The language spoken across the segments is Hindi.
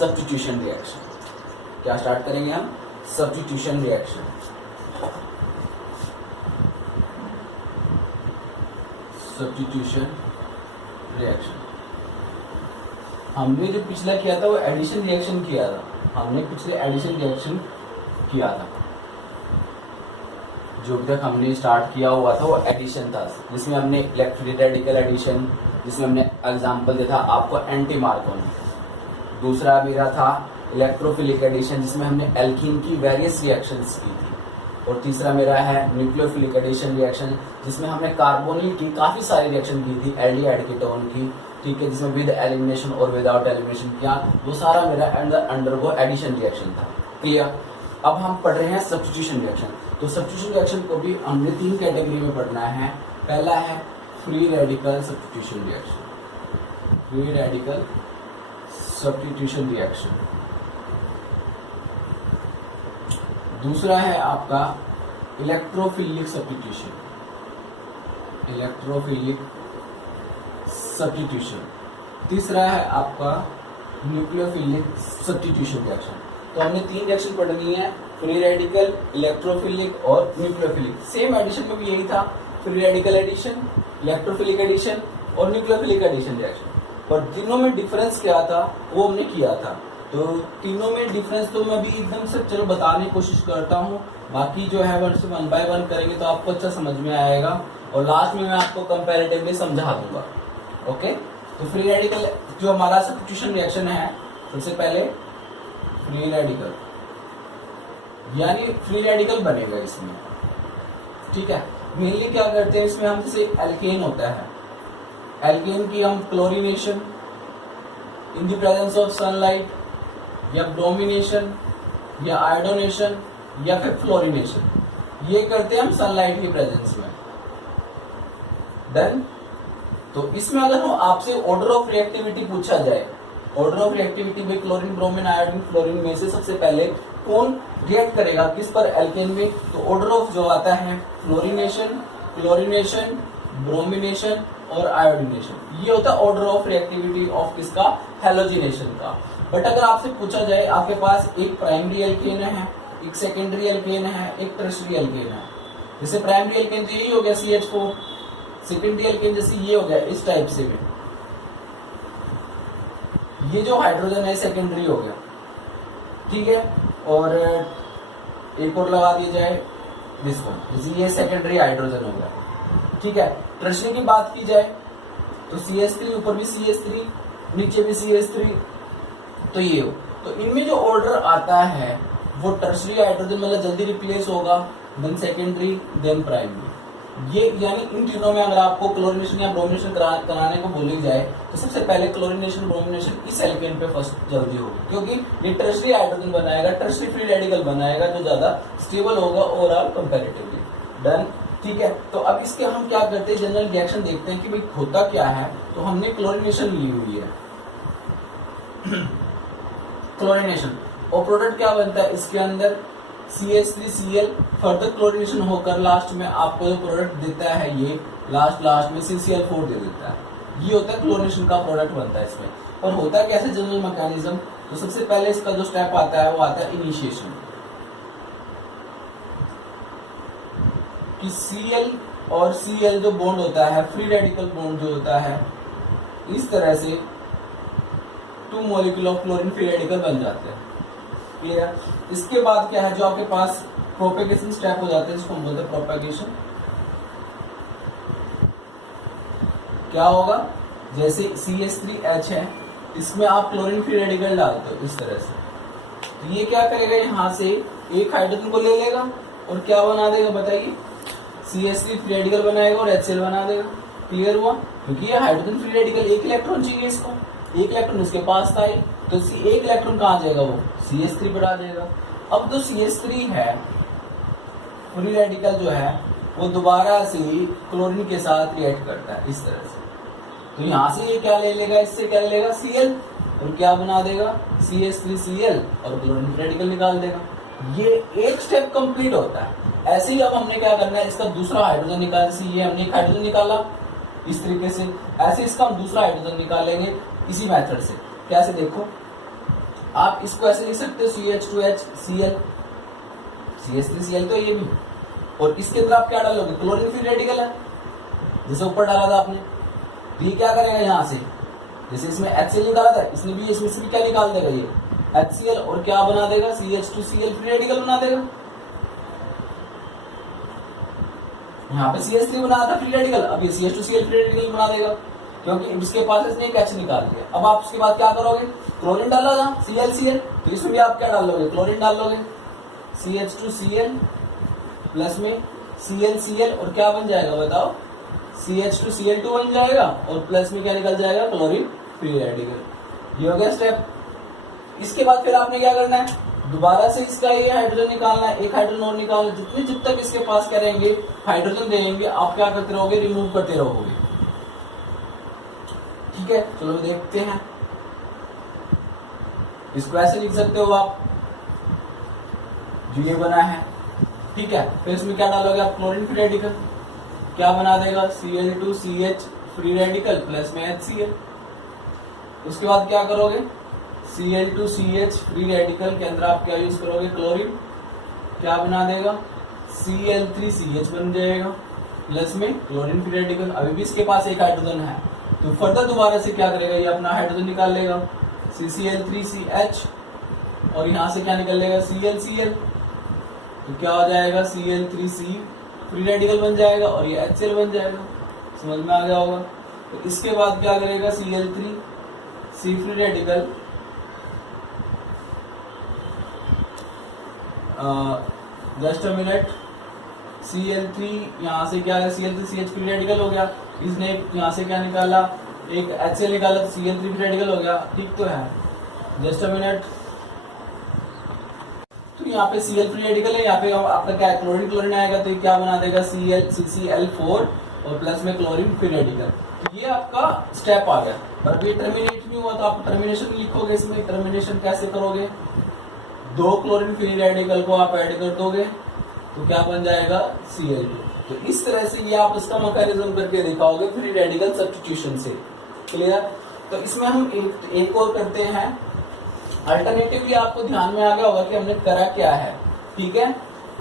Substitution reaction. क्या स्टार्ट करेंगे हम? Substitution reaction. सब्स्टिट्यूशन रिएक्शन हमने जो पिछला किया था वो एडिशन रिएक्शन किया था। हमने पिछले एडिशन रिएक्शन किया था, जो अभी तक हमने स्टार्ट किया हुआ था वो एडिशन था, जिसमें हमने इलेक्ट्रोलिटिक रेडिकल एडिशन, जिसमें हमने एग्जांपल दिया था आपको एंटी मार्कोनी। दूसरा मेरा था इलेक्ट्रोफिलिक एडिशन, जिसमें हमने एल्कीन की वेरियस रिएक्शंस की थी। और तीसरा मेरा है न्यूक्लियोफिलिक एडिशन रिएक्शन, जिसमें हमने कार्बोनिल की काफी सारी रिएक्शन की थी, एल्डिहाइड कीटोन की, ठीक है, जिसमें विद एलिमिनेशन और विदाउट एलिमिनेशन किया। वो सारा मेरा अंडरगो एडिशन रिएक्शन था। क्लियर? अब हम पढ़ रहे हैं सब्स्टिट्यूशन रिएक्शन। तो सब्स्टिट्यूशन रिएक्शन को भी हमने 3 कैटेगरी में पढ़ना है। पहला है free radical substitution reaction, free radical substitution reaction. दूसरा है आपका इलेक्ट्रोफिलिक सब्स्टिट्यूशन, इलेक्ट्रोफिलिक सब्स्टिट्यूशन। तीसरा है आपका न्यूक्लियोफिलिक सब्स्टिट्यूशन रिएक्शन। तो हमने 3 रिएक्शन पढ़नी है, फ्री रेडिकल, इलेक्ट्रोफिलिक और न्यूक्लियोफिलिक। सेम एडिशन में भी यही था, free radical addition, electrophilic addition और न्यूक्लियोफिलिक एडिशन रिएक्शन। पर तीनों में डिफरेंस क्या था वो हमने किया था। तो तीनों में डिफरेंस तो मैं भी एकदम से चलो बताने की कोशिश करता हूँ, बाकी जो है वर्ष 1 बाय 1 करेंगे तो आपको अच्छा समझ में आएगा और लास्ट में मैं आपको कंपैरेटिवली समझा दूंगा। ओके, तो फ्री रेडिकल जो हमारा सब्स्टिट्यूशन रिएक्शन है, सबसे पहले फ्री रेडिकल, यानी फ्री रेडिकल बनेगा इसमें, ठीक है। मेनली क्या करते हैं इसमें हम, जैसे एल्केन होता है, एल्केन की हम chlorination in the presence of sunlight, या ब्रोमिनेशन, या आयोडोनेशन, या फिर फ्लोरिनेशन, ये करते हैं हम सनलाइट की प्रेजेंस में। डन। तो इसमें अगर हम आपसे ऑर्डर ऑफ रिएक्टिविटी पूछा जाए, ऑर्डर ऑफ रिएक्टिविटी में क्लोरीन, ब्रोमीन, आयोडीन, फ्लोरीन में से सबसे पहले कौन रिएक्ट करेगा किस पर? एल्केन में। तो ऑर्डर ऑफ जो आता है फ्लोरिनेशन, क्लोरिनेशन, ब्रोमिनेशन और आयोडीनेशन, ये होता है ऑर्डर ऑफ रिएक्टिविटी ऑफ किसका? हैलोजिनेशन का। बट अगर आपसे पूछा जाए, आपके पास एक प्राइमरी एल्केन है, एक सेकेंडरी एल्केन है, एक टर्शियरी एल्केन है। जैसे प्राइमरी एल्केन तो यही हो गया CH4, सेकेंडरी एल्केन जैसे ये हो गया इस टाइप से भी, ये जो हाइड्रोजन है सेकेंडरी हो गया, ठीक है। और एक और लगा दिया जाए दिस वन, जैसे ये सेकेंडरी हाइड्रोजन हो गया, ठीक है। टर्शियरी की बात की जाए तो CH3, ऊपर भी CH3, नीचे भी CH3, तो ये हो। तो इनमें जो ऑर्डर आता है वो टर्शियरी हाइड्रोजन मतलब जल्दी रिप्लेस होगा, देन सेकेंडरी, देन प्राइमरी। ये यानी इन तीनों में अगर आपको क्लोरीनेशन या ब्रोमिनेशन कराने को बोली जाए तो सबसे पहले क्लोरीनेशन, ब्रोमिनेशन इस एल्केन पे फर्स्ट जल्दी होगी, क्योंकि ये टर्शियरी हाइड्रोजन बनाएगा, टर्शियरी फ्री रेडिकल बनाएगा जो ज्यादा स्टेबल होगा ओवरऑल कंपैरेटिवली। डन, ठीक है। तो अब इसके हम क्या करते हैं, जनरल रिएक्शन देखते हैं कि भाई होता क्या है। तो हमने क्लोरीनेशन ली हुई है, क्लोरीनेशन, और प्रोडक्ट क्या बनता है इसके अंदर? CH3Cl, फर्दर क्लोरीनेशन होकर लास्ट में आपको जो प्रोडक्ट देता है ये लास्ट में CCl4 दे देता है। ये होता है क्लोरीनेशन का प्रोडक्ट बनता है इसमें। और होता है कैसे जनरल मैकेनिज्म? तो सबसे पहले इसका जो स्टेप आता है वो आता है इनिशिएशन, कि Cl और Cl जो बॉन्ड होता है, फ्री रेडिकल बॉन्ड जो होता है, इस तरह से 2 molecule of chlorine free radical बन जाते हैं। क्लियर? इसके बाद क्या है, जो आपके पास प्रोपेगेशन स्टेप हो जाता है, जिसको हम बोलते हैं प्रोपेगेशन। क्या होगा? जैसे CH3H है, इसमें आप क्लोरीन फ्री रेडिकल डालते हो इस तरह से, तो ये क्या करेगा, यहां से एक हाइड्रोजन को ले लेगा और क्या बना देगा बताइए? CH3 फ्री रेडिकल बनाएगा और HCl बना देगा। क्लियर हुआ? क्योंकि ये हाइड्रोजन फ्री रेडिकल, एक इलेक्ट्रॉन चाहिए इसको, एक इलेक्ट्रॉन इसके पास था, तो एक इलेक्ट्रॉन कहाँ जाएगा? वो CH3 पर आ जाएगा। अब जो CH3 है फ्री रेडिकल जो है वो दोबारा से क्लोरीन के साथ रिएक्ट करता है इस तरह से। तो यहां से ये क्या ले लेगा, इससे क्या ले लेगा? Cl, और क्या बना देगा? CH3Cl, और क्लोरीन रेडिकल निकाल देगा। ये एक स्टेप कंप्लीट होता है। ऐसे ही अब हमने क्या करना है, इसका दूसरा हाइड्रोजन निकाल, ये हमने एक हाइड्रोजन निकाला इस तरीके से, ऐसे इसका हम दूसरा हाइड्रोजन निकालेंगे इसी मेथड से। कैसे देखो, आप इसको ऐसे लिख सकते हो CH2HCl, CH3Cl तो ये भी, और इसके अंदर आप क्या डालोगे, क्लोरीन फ्री रेडिकल है जैसे ऊपर डाला था आपने, तो ये क्या करेगा यहाँ से, जैसे इसमें HCl डाला था, इसने भी इसमें से भी क्या निकाल देगा ये HCl, और क्या बना देगा CH2Cl फ्री रेडिकल बना देगा। यहाँ पे CH3 बना था फ्री रेडिकल, अब ये CH2Cl फ्री रेडिकल बना देगा क्योंकि इसके पास इसने एक H निकाल दिया। अब आप उसके बाद क्या करोगे, क्लोरीन डाला था ClCl, तो इसमें भी आप क्या डाल लोगे, क्लोरीन डाल लोगे, CH2Cl प्लस में ClCl, और क्या बन जाएगा बताओ, CH2Cl2 बन जाएगा, और प्लस में क्या निकल जाएगा, क्लोरीन फ्री रेडिकल। ये हो गया स्टेप। इसके बाद फिर आपने क्या करना है, दोबारा से इसका ये हाइड्रोजन निकालना है, एक हाइड्रोजन और निकालना, जितने जब तक इसके पास क्या रहेंगे, हाइड्रोजन देंगे, आप क्या करते रहोगे, रिमूव करते रहोगे। ठीक है, चलो देखते हैं। इसको ऐसे लिख सकते हो आप, जो ये बना है। ठीक है, फिर इसमें क्या डालोगे आप, क्लोरीन फ्री रेडिकल, क्या बना देगा, Cl2CH फ्री रेडिकल प्लस में HCl। उसके बाद क्या करोगे, Cl2CH फ्री रेडिकल के अंदर आप क्या यूज करोगे, क्लोरीन, क्या बना देगा, Cl3CH बन जाएगा प्लस में क्लोरीन फ्री रेडिकल। अभी भी इसके पास एक हाइड्रोजन है, तो फर्दर दोबारा से क्या करेगा, ये अपना हाइड्रोजन निकाल लेगा, CCl3CH, और यहां से क्या निकल लेगा, ClCl, तो क्या हो जाएगा, Cl3C फ्री रेडिकल बन जाएगा, और ये HCl बन जाएगा। समझ में आ गया होगा। तो इसके बाद क्या करेगा, Cl3C free radical, just a minute, Cl3 यहाँ से क्या है, Cl3CH फ्री रेडिकल हो गया, इसने यहाँ से क्या निकाला, एक HCl निकाला, तो Cl3 फ्री रेडिकल हो गया। ठीक तो है, जस्ट अ मिनट। तो यहाँ पे Cl फ्री रेडिकल है, यहाँ पे आपका क्या है, क्लोरीन क्लोरीन आएगा, तो ये क्या बना देगा, CCl4 और प्लस में क्लोरीन फ्री रेडिकल। तो ये आपका स्टेप आ गया। पर अभी टर्मिनेट नहीं हुआ, तो आप टर्मिनेशन लिखोगे। इसमें टर्मिनेशन कैसे करोगे, 2 क्लोरीन फ्री रेडिकल को आप ऐड कर दोगे, तो क्या बन जाएगा, Cl2। तो इस तरह से ये आप इसका मैकेनिज्म करके दिखाओगे फ्री रेडिकल सब्स्टिट्यूशन से। क्लियर। तो इसमें हम एक और करते हैं, अल्टरनेटिवली आपको ध्यान में आ गया होगा कि हमने करा क्या है। ठीक है,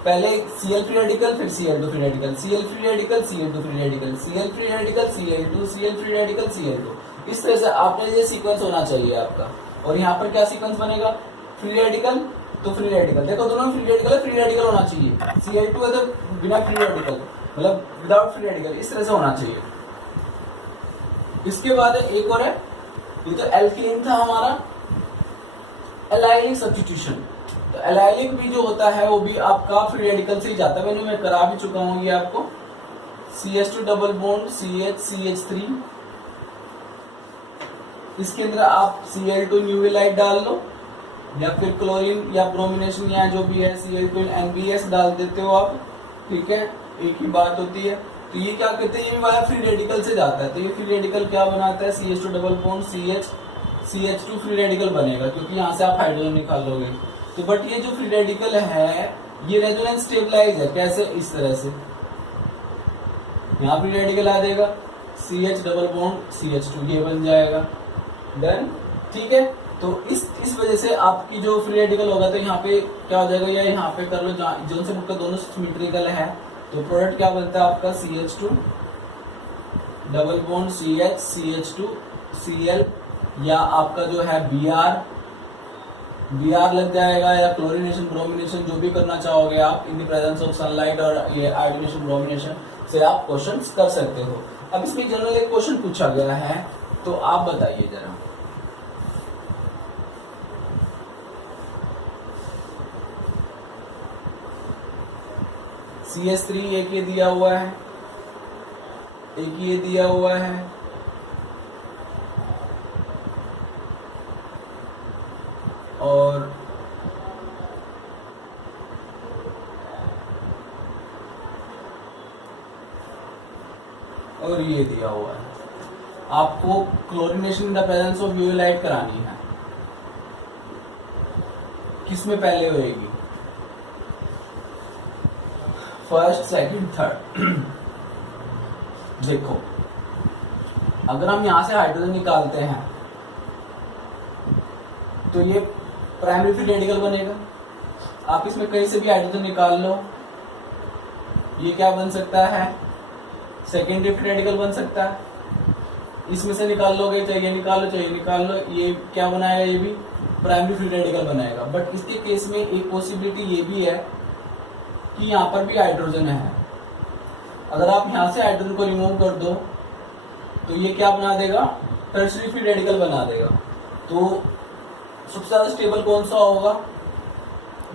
पहले Cl फ्री रेडिकल, फिर Cl2 free radical, Cl free radical, Cl2 free radical, Cl free radical, Cl2, Cl free radical, Cl2। इस तरह से आपने ये सीक्वेंस होना चाहिए आपका। और यहाँ पर क्या सीक्वेंस बनेगा, फ्री रेडिकल तो फ्री रेडिकल, देखो दोनों फ्री रेडिकल है, फ्री रेडिकल होना चाहिए। Cl2 है तो बिना फ्री रेडिकल, मतलब विदाउट फ्री रेडिकल, इस तरह से होना चाहिए। इसके बाद एक और है, ये तो एल्कीन था हमारा, एलाइलिक सब्स्टिट्यूशन। तो एलाइलिक भी जो होता है वो भी आपका फ्री रेडिकल से ही जाता है, मैं करा भी चुका हूं ये आपको। CH2 double bond CH CH3, इसके अंदर आप Cl2 न्यूक्लियोटाइड डाल लो, या फिर क्लोरीन या ब्रोमिनेशन या जो भी है Cl2 NBS डाल देते हो आप। ठीक है, एक ही बात होती है। तो ये क्या कहते हैं, ये भी वाला फ्री रेडिकल से जाता है। तो ये फ्री रेडिकल क्या बनाता है, CH2 double bond CH2 free radical बनेगा, क्योंकि यहाँ से आप हाइड्रोजन निकाल लोगे। तो बट ये जो फ्री रेडिकल है ये रेजोनेंस स्टेबलाइज है, कैसे, इस तरह से यहाँ फ्री रेडिकल आ जाएगा, CH डबल बॉन्ड CH2, ये बन जाएगा, डन। ठीक है, तो इस वजह से आपकी जो फ्री रेडिकल होगा, तो यहाँ पे क्या हो जाएगा, या यहाँ पे कर लो, जो से मुझका दोनों सिमेट्रिकल है, तो प्रोडक्ट क्या बनता है आपका, CH2 double bond CH CH2 Cl, या आपका जो है Br लग जाएगा, या क्लोरीनेशन ब्रोमिनेशन जो भी करना चाहोगे आप, in the presence of sunlight, और ये आयोडीनेशन ब्रोमिनेशन से आप क्वेश्चंस कर सकते हो। अब इसमें जनरल एक क्वेश्चन पूछा गया है, तो आप बताइए जरा। CH3 एक ये दिया हुआ है, एक ये दिया हुआ है, और ये दिया हुआ है। आपको chlorination in the presence of UV light करानी है, किसमें पहले होएगी, फर्स्ट सेकंड थर्ड। देखो, अगर हम यहां से हाइड्रोजन निकालते हैं, तो ये प्राइमरी फ्री रेडिकल बनेगा। आप इसमें कहीं से भी हाइड्रोजन निकाल लो, ये क्या बन सकता है, सेकेंडरी फ्री रेडिकल बन सकता है। इसमें से निकाल लोगे, चाहिए निकाल लो, चाहिए निकाल लो, ये क्या बनाएगा, ये भी प्राइमरी फ्री रेडिकल बनाएगा। बट इसके केस में एक पॉसिबिलिटी ये भी है कि यहाँ पर भी हाइड्रोजन है। अगर आप यहाँ से हाइड्रोजन को रिमूव कर दो तो ये क्या बना देगा, टर्शियरी फ्री रेडिकल बना देगा। तो सबसे ज्यादा स्टेबल कौन सा होगा,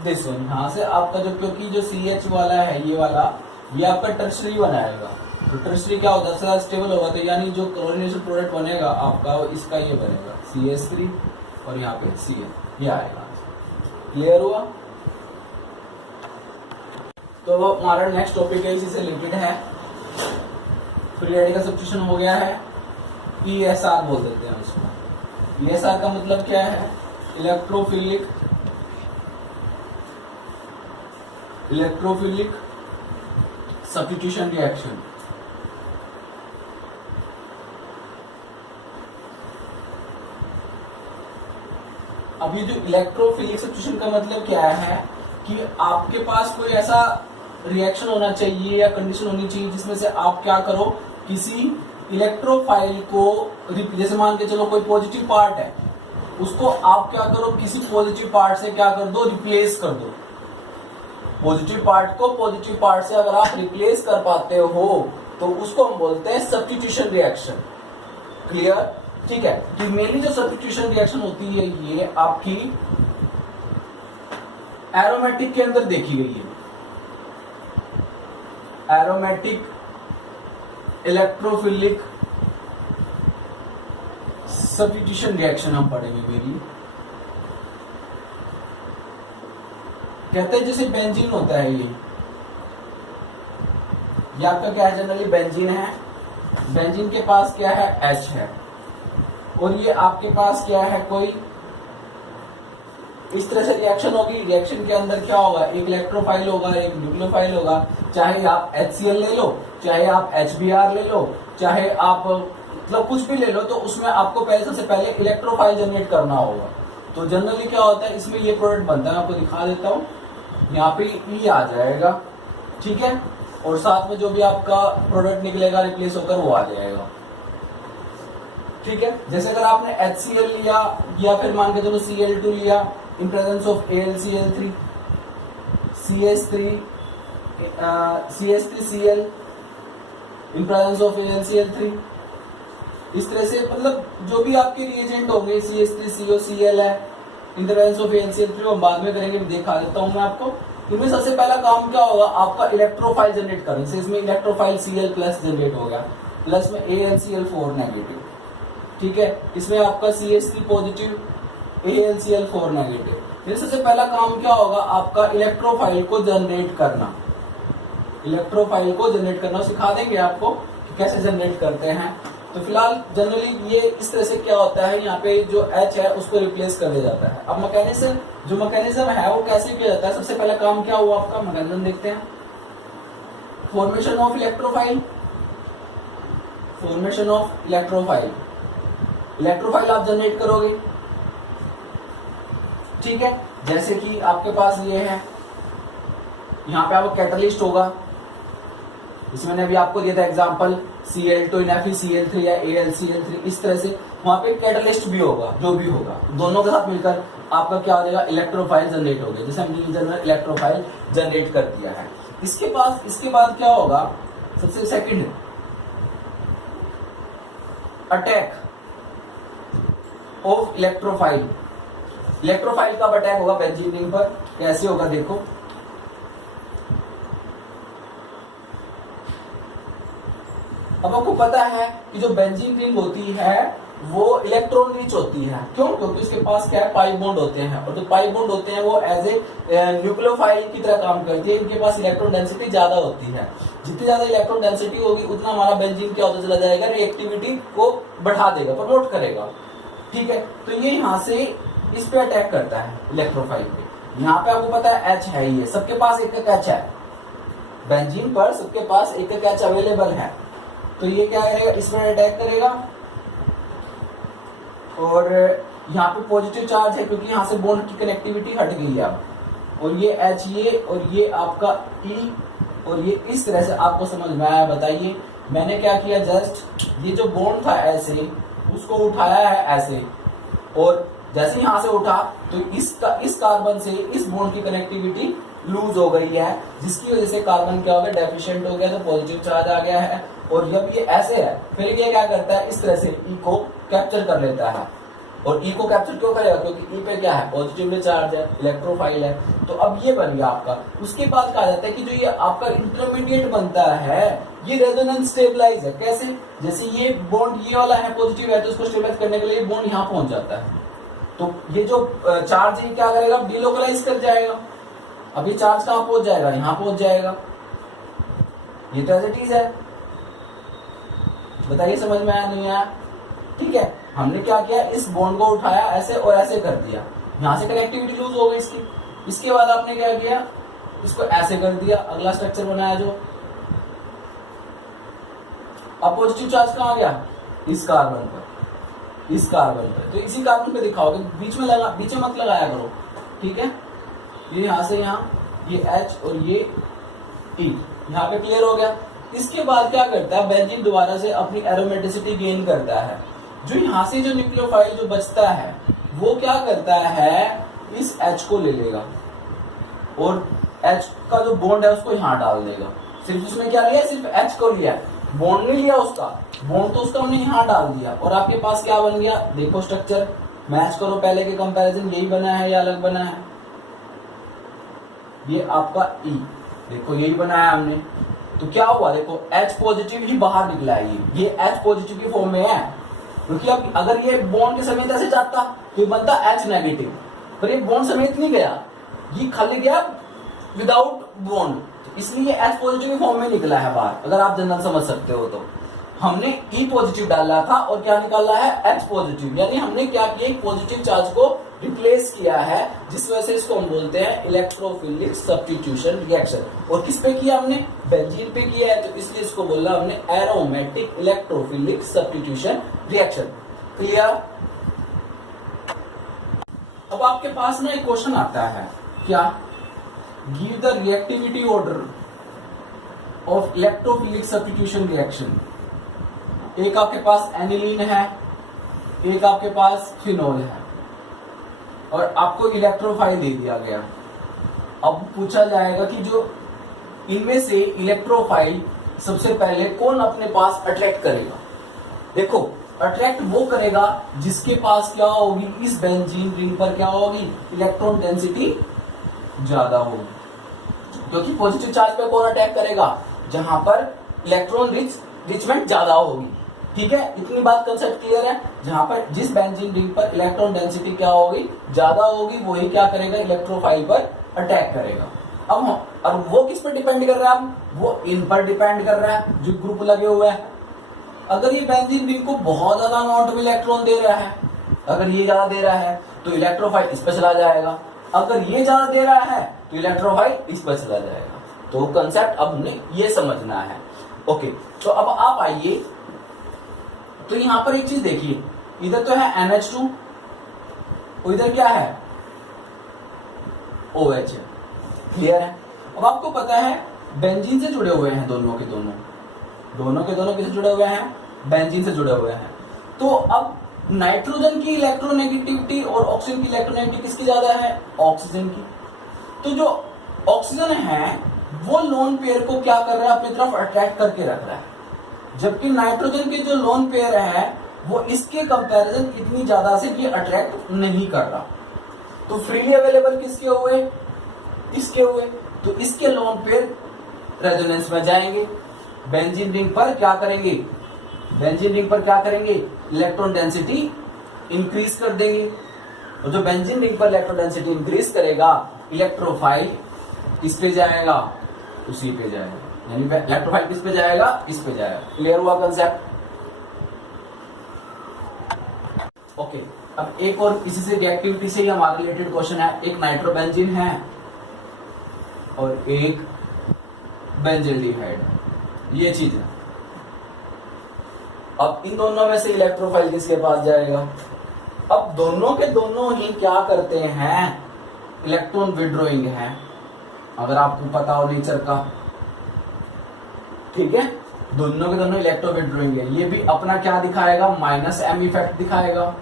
दिस वन। यहाँ से आपका जो, क्योंकि जो CH वाला है ये वाला, ये आपका टर्शियरी बनाएगा। तो टर्शियरी क्या होता है, सबसे ज्यादा स्टेबल होगा। तो यानी जो क्लोरीनेशन प्रोडक्ट बनेगा आपका, इसका ये बनेगा CH3 और यहाँ पे Cl, ये आएगा। क्लियर हुआ। तो हमारा नेक्स्ट टॉपिक है, इसी से रिलेटेड है, फ्री रेडिकल सब्स्टिट्यूशन हो गया है। ESR बोल देते हैं उसको। ESR का मतलब क्या है, इलेक्ट्रोफिलिक सब्स्टिट्यूशन रिएक्शन। अब ये जो इलेक्ट्रोफिलिक सब्स्टिट्यूशन का मतलब क्या है कि आपके पास कोई ऐसा रिएक्शन होना चाहिए या कंडीशन होनी चाहिए जिसमें से आप क्या करो, किसी इलेक्ट्रोफाइल को, जैसे मान के चलो कोई पॉजिटिव पार्ट है, उसको आप क्या करो, किसी पॉजिटिव पार्ट से क्या कर दो, रिप्लेस कर दो। पॉजिटिव पार्ट को पॉजिटिव पार्ट से अगर आप रिप्लेस कर पाते हो तो उसको हम बोलते हैं सब्स्टिट्यूशन रिएक्शन। क्लियर, ठीक है। कि मेनली जो सब्स्टिट्यूशन रिएक्शन होती है ये आपकी एरोमेटिक के अंदर देखी गई है। एरोमेटिक इलेक्ट्रोफिलिक सब्स्टिट्यूशन रिएक्शन हम पढ़ेंगे। मेरी कहते हैं जैसे बेंजीन होता है, ये आपका क्या है, जनरली बेंजीन है। बेंजीन के पास क्या है, H है, और ये आपके पास क्या है, कोई इस तरह से रिएक्शन होगी। रिएक्शन के अंदर क्या होगा, एक इलेक्ट्रोफाइल होगा, एक न्यूक्लियोफाइल होगा। चाहे आप HCl ले लो, चाहे आप HBr ले लो, चाहे आप मतलब कुछ भी ले लो, तो उसमें आपको पहले, सबसे पहले इलेक्ट्रोफाइल जनरेट करना होगा। तो जनरली क्या होता है, इसमें ये प्रोडक्ट बनता है, आपको दिखा देता हूं। यहाँ पे E आ जाएगा, ठीक है, और साथ में जो भी आपका प्रोडक्ट निकलेगा रिप्लेस होकर वो आ जाएगा, ठीक है। जैसे अगर आपने HCl लिया या फिर मान के चलो Cl2 लिया in presence of AlCl3, CH3Cl in presence of AlCl3, इस तरह से मतलब जो भी आपके रिएजेंट होंगे, CH3COCl है, इन प्रेजेंस ऑफ AlCl3 हम बाद में करेंगे, दिखा देता हूं मैं आपको। इनमें सबसे पहला काम क्या होगा, आपका इलेक्ट्रोफाइल जनरेट करने से। इसमें इलेक्ट्रोफाइल Cl प्लस जनरेट हो गया, प्लस में AlCl4 नेगेटिव, ठीक है। इसमें आपका CH3 पॉजिटिव, AlCl4 नेगेटिव। फिर सबसे पहला काम क्या होगा, आपका इलेक्ट्रोफाइल को जनरेट करना। इलेक्ट्रोफाइल को जनरेट करना सिखा देंगे आपको कि कैसे जनरेट करते हैं। तो फिलहाल जनरली ये इस तरह से क्या होता है, यहाँ पे जो H है उसको रिप्लेस कर दिया जाता है। अब मैकेनिज्म है वो कैसे किया जाता है, सबसे पहला काम क्या हुआ आपका, मैकेनिज्म देखते हैं। Formation of electrophile, formation of electrophile, electrophile आप जनरेट करोगे, ठीक है। जैसे कि आपके पास ये है, यहाँ पे आपको कैटलिस्ट होगा, इसमें मैंने अभी आपको दिया था एग्जांपल Cl2 NaFeCl3 या AlCl3, इस तरह से वहां पे कैटलिस्ट भी होगा, जो भी होगा, दोनों के साथ मिलकर आपका क्या हो जाएगा, इलेक्ट्रोफाइल जनरेट हो गया। जैसे हमने जनरल इलेक्ट्रोफाइल जनरेट कर दिया है। इसके बाद क्या होगा, सबसे second attack of electrophile. Electrophile का अटैक होगा बेंजीन रिंग पर, कैसे होगा देखो। अब आपको पता है कि जो बेंजीन रिंग होती है वो इलेक्ट्रॉन रिच होती है, क्यों, क्योंकि उसके पास क्या है, पाई बॉन्ड होते हैं, और जो पाई बॉन्ड होते हैं वो एज ए न्यूक्लियोफाइल की तरह काम करती है। इनके पास इलेक्ट्रॉन डेंसिटी ज्यादा होती है। जितनी ज्यादा इलेक्ट्रॉन डेंसिटी होगी उतना हमारा बेंजीन क्या होता चला जाएगा, रिएक्टिविटी को बढ़ा देगा, प्रमोट करेगा, ठीक है। तो ये यहाँ से इस पे अटैक करता है इलेक्ट्रोफाइल पे। यहाँ पे आपको पता है H है, ये सबके पास एक एक H है, बेंजीन पर सबके पास एक एक H अवेलेबल है। तो ये क्या करेगा, इस पर अटैक करेगा और यहाँ पे पॉजिटिव चार्ज है क्योंकि यहाँ से बॉन्ड की कनेक्टिविटी हट गई है अब, और ये H ये और ये आपका E, और ये इस तरह से आपको समझ में आया? बताइए मैंने क्या किया, जस्ट ये जो बॉन्ड था ऐसे उसको उठाया है ऐसे, और जैसे यहाँ से उठा तो इस कार्बन से इस बॉन्ड की कनेक्टिविटी लूज हो गई है, जिसकी वजह से कार्बन क्या हो गया, डेफिशिएंट हो गया, तो पॉजिटिव चार्ज आ गया है। और जब ये ऐसे है फिर ये क्या करता है, इस तरह से ई को कैप्चर कर लेता है। और ई को कैप्चर क्यों करेगा, क्योंकि ई पे क्या है, पॉजिटिवली चार्ज है, इलेक्ट्रोफाइल है। तो अब ये बन गया आपका। उसके बाद कहा जाता है कि जो ये आपका इंटरमीडिएट बनता है ये रेजोनेंस स्टेबलाइज है। कैसे, जैसे ये बॉन्ड ये वाला है पॉजिटिव है, तो उसको स्टेबलाइज करने के लिए बॉन्ड यहाँ पहुंच जाता है, तो ये जो चार्ज है क्या करेगा, डिलोकलाइज कर जाएगा। अब ये चार्ज कहाँ पहुंच जाएगा, यहाँ पहुंच जाएगा। ये तो एज इट इज है। बताइए समझ में आया नहीं आया? ठीक है, हमने क्या किया, इस बॉन्ड को उठाया ऐसे और ऐसे कर दिया, यहां से कनेक्टिविटी लूज हो गई इसकी। इसके बाद आपने क्या किया, इसको ऐसे कर दिया, अगला स्ट्रक्चर बनाया जो। अब पॉजिटिव चार्ज कहाँ गया, इस कार्बन पर, इस कार्बन पर। तो इसी कार्बन पे दिखाओगे, बीच में मत लगाया करो, ठीक है। ये यहां से यहाँ, ये H और ये E, यहाँ पे क्लियर हो गया। इसके बाद क्या करता है, बेंजीन दोबारा से अपनी एरोमेटिसिटी गेन करता है। जो यहाँ से जो न्यूक्लियोफाइल जो बचता है वो क्या करता है, इस H को ले लेगा और H का जो बॉन्ड है उसको यहाँ डाल देगा। सिर्फ उसने क्या लिया, सिर्फ H को लिया, बॉन्ड नहीं लिया उसका, बॉन्ड तो उसका हमने यहाँ डाल दिया। और आपके पास क्या बन गया, देखो स्ट्रक्चर मैच करो पहले के कंपैरिजन, यही बना है या अलग बना है? ये आपका E, देखो यही बनाया हमने। तो क्या हुआ, देखो H पॉजिटिव ही बाहर निकला है, ये H पॉजिटिव की फॉर्म में है, क्योंकि अब अगर ये बॉन्ड के समेत ऐसे जाता तो ये बनता H नेगेटिव, पर ये बॉन्ड समेत नहीं गया, ये खाली गया विदाउट बॉन्ड, तो इसलिए H पॉजिटिव की फॉर्म में निकला है बाहर। अगर आप जनरल समझ सकते हो तो हमने E पॉजिटिव डाला था और क्या निकाला है, H पॉजिटिव, यानी हमने क्या किया, एक पॉजिटिव चार्ज को रिप्लेस किया है, जिस वजह से इसको हम बोलते हैं इलेक्ट्रोफिलिक सब्स्टिट्यूशन रिएक्शन। और किस पे किया हमने, बेंजीन पे किया है, तो इसलिए इसको बोला हमने aromatic electrophilic substitution reaction. Clear? अब आपके पास ना एक क्वेश्चन आता है, क्या, give the reactivity order of electrophilic substitution reaction. एक आपके पास एनिलीन है, एक आपके पास फिनोल है, और आपको इलेक्ट्रोफाइल दे दिया गया। अब पूछा जाएगा कि जो इनमें से इलेक्ट्रोफाइल सबसे पहले कौन अपने पास अट्रैक्ट करेगा। देखो अट्रैक्ट वो करेगा जिसके पास क्या होगी, इस बेंजीन रिंग पर क्या होगी, इलेक्ट्रॉन डेंसिटी ज्यादा होगी। क्योंकि पॉजिटिव चार्ज पे कौन अटैक करेगा, जहां पर इलेक्ट्रॉन रिचमेंट ज्यादा होगी। ठीक है, इतनी बात कंसेप्ट क्लियर है। जहां पर जिस बेंजीन रिंग पर इलेक्ट्रॉन डेंसिटी क्या होगी, ज्यादा होगी, वही क्या करेगा, इलेक्ट्रोफाइल पर अटैक करेगा। अब वो किस पर डिपेंड कर रहा है, वो इन पर डिपेंड कर रहा है जो ग्रुप लगे हुए हैं। अगर ये बेंजीन रिंग को बहुत ज्यादा अमाउंट में इलेक्ट्रॉन दे रहा है, अगर ये ज्यादा दे रहा है तो इलेक्ट्रोफाइल इस पर चला जाएगा, अगर ये ज्यादा दे रहा है तो इलेक्ट्रोफाइल इस पर चला जाएगा। तो कंसेप्ट अब हमें ये समझना है। ओके, तो अब आप आइए, तो यहां पर एक चीज देखिए, इधर तो है NH2 और इधर क्या है, OH है। क्लियर है? अब आपको पता है बेंजीन से जुड़े हुए हैं दोनों के दोनों किससे जुड़े हुए हैं, बेंजीन से जुड़े हुए हैं। तो अब नाइट्रोजन की इलेक्ट्रोनेगेटिविटी और ऑक्सीजन की इलेक्ट्रोनेगेटिविटी किसकी ज्यादा है, ऑक्सीजन की। तो जो ऑक्सीजन है वो लोन पेयर को क्या कर रहा है, अपनी तरफ अट्रैक्ट करके रख रहा है, जबकि नाइट्रोजन के जो लोन पेयर है वो इसके कंपैरिजन इतनी ज्यादा से ये अट्रैक्ट नहीं कर रहा। तो फ्रीली अवेलेबल किसके हुए, इसके हुए, तो इसके लोन पेयर रेजोनेंस में जाएंगे, बेंजीन रिंग पर क्या करेंगे, इलेक्ट्रॉन डेंसिटी इंक्रीज कर देंगे। और जो बेंजीन रिंग पर इलेक्ट्रॉन डेंसिटी इंक्रीज करेगा, इलेक्ट्रोफाइल किस पे जाएगा, उसी पे जाएगा, यानी इलेक्ट्रोफाइल किस पे जाएगा, इस पे जाएगा। क्लियर हुआ कंसेप्ट? ओके, अब एक और इसी से रिएक्टिविटी से ही हमारा रिलेटेड क्वेश्चन है। एक नाइट्रोबेंजीन है और एक बेंजल्डिहाइड, ये चीज है। अब इन दोनों में से इलेक्ट्रोफाइल किसके पास जाएगा, अब दोनों के दोनों ही क्या करते हैं, इलेक्ट्रॉन विड्रॉइंग है, अगर आपको पता हो नेचर का, ठीक है। दोनों के दोनों इलेक्ट्रॉन विड्रॉइंग है। ये भी अपना क्या दिखाएगा, माइनस एम इफेक्ट दिखाएगा,